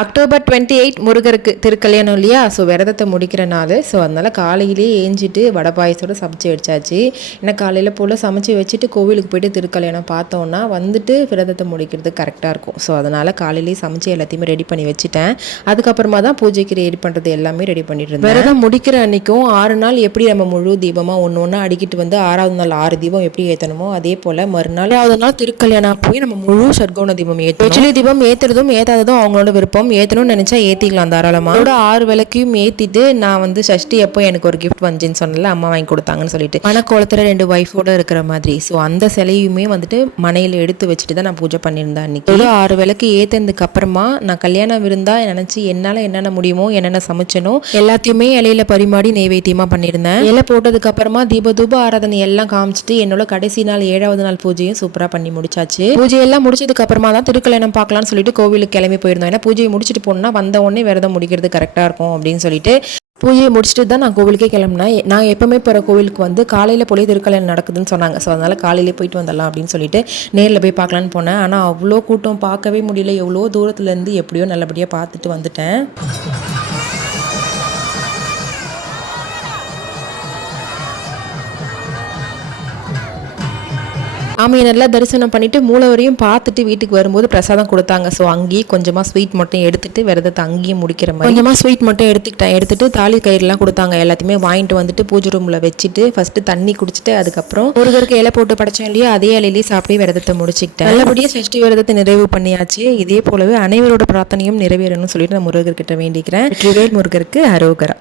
October twenty eight முருகருக்கு திருக்கல்யாணம் இல்லையா? ஸோ விரதத்தை முடிக்கிற நாள். ஸோ அதனால் காலையிலே ஏஞ்சிட்டு வடை பாயசோட சமைச்சு வச்சாச்சு. ஏன்னா காலையில் போல் சமைச்சு வச்சுட்டு கோவிலுக்கு போயிட்டு திருக்கல்யாணம் பார்த்தோன்னா வந்துட்டு விரதத்தை முடிக்கிறது கரெக்டாக இருக்கும். ஸோ அதனால் காலையிலேயே சமைச்சு எல்லாத்தையுமே ரெடி பண்ணி வச்சுட்டேன். அதுக்கப்புறமா தான் பூஜைக்கு ரெடி பண்ணுறது எல்லாமே ரெடி பண்ணிட்டு இருந்தேன். விரதம் முடிக்கிற அன்னைக்கும் ஆறு நாள் எப்படி நம்ம முழு தீபமாக ஒன்று ஒன்றா அடிக்கிட்டு வந்து ஆறாவது நாள் ஆறு தீபம் எப்படி ஏற்றணுமோ அதே போல் மறுநாள் ஆறாவது நாள் திருக்கல்யாணம் போய் நம்ம முழு சர்க்கோண தீபம் வெற்றிலை தீபம் ஏற்றுறதும் ஏற்றாததும் அவங்களோட விருப்பம். ஏற்றணும்னு நினச்சா ஏற்றிக்கலாம் தாராளமாக அதோட ஆறு விளக்கையும் ஏற்றிட்டு நான் வந்து சஷ்டி எப்போ எனக்கு ஒரு கிஃப்ட் வந்துச்சுன்னு சொன்னல அம்மா வாங்கி கொடுத்தாங்கன்னு சொல்லிட்டு. மனக்கோலத்தில் ரெண்டு ஒய்ஃபோட இருக்கிற மாதிரி. ஸோ அந்த சிலையுமே வந்துட்டு மனையில் எடுத்து வச்சுட்டு தான் நான் பூஜை பண்ணியிருந்தேன் அன்னைக்கு. ஒரு ஆறு விளக்கு ஏற்றினதுக்கு அப்புறமா நான் கல்யாணம் விருந்தா நினச்சி என்னால் என்னென்ன முடியுமோ என்னென்ன சமைச்சனோ எல்லாத்தையுமே இலையில பரிமாடி நெய்வேத்தியமாக பண்ணியிருந்தேன். இலை போட்டதுக்கு அப்புறமா தீபதூப ஆராதனை எல்லாம் காமிச்சிட்டு என்னோட கடைசி நாள் ஏழாவது நாள் பூஜையும் சூப்பராக பண்ணி முடிச்சாச்சு. பூஜையெல்லாம் முடிச்சதுக்கு அப்புறமா தான் திருக்கல்யாணம் பார்க்கலாம்னு சொல்லிட்டு கோவிலுக்கு கிளம்பி போயிருந்தோம். ஏன்னா பூஜையை முடிச்சுட்டு போனோம்னா வந்த உடனே விரதம் முடிக்கிறது கரெக்டாக இருக்கும் அப்படின்னு சொல்லிட்டு பூஜையை முடிச்சுட்டு தான் நான் கோவிலுக்கே கிளம்புனேன் நான் எப்பவுமே போகிற கோவிலுக்கு வந்து காலையில் போய் திருக்கல்யாணம் நடக்குதுன்னு சொன்னாங்க. ஸோ அதனால் காலையிலே போயிட்டு வந்துடலாம் அப்படின்னு சொல்லிட்டு நேரில் போய் பார்க்கலான்னு போனேன். ஆனால் அவ்வளோ கூட்டம் பார்க்கவே முடியல. எவ்வளோ தூரத்துலேருந்து எப்படியோ நல்லபடியாக பார்த்துட்டு வந்துட்டேன். ஆமையை நல்லா தரிசனம் பண்ணிட்டு மூலவரையும் பார்த்துட்டு வீட்டுக்கு வரும்போது பிரசாதம் கொடுத்தாங்க. ஸோ அங்கேயே கொஞ்சமாக ஸ்வீட் மட்டும் எடுத்துட்டு விரதத்தை அங்கேயும் முடிக்கிற மாதிரி. கொஞ்சமாக ஸ்வீட் மட்டும் எடுத்துக்கிட்டேன் எடுத்துட்டு தாலி கயிறுலாம் கொடுத்தாங்க. எல்லாத்தையுமே வாங்கிட்டு வந்துட்டு பூஜை ரூமில் வச்சுட்டு ஃபர்ஸ்ட் தண்ணி குடிச்சிட்டு அதுக்கப்புறம் முருகருக்கு இலை போட்டு படைச்சோம் இல்லையா? அதே இலையிலேயே சாப்பிட்டு விரதத்தை முடிச்சுக்கிட்டேன். நல்லபடியாக சஷ்டி விரதத்தை நிறைவு பண்ணியாச்சு. இதே போலவே அனைவரோட பிரார்த்தனையும் நிறைவேறணும்னு சொல்லிட்டு நான் முருகர்கிட்ட வேண்டிக்கிறேன். முருகருக்கு அரோகரா.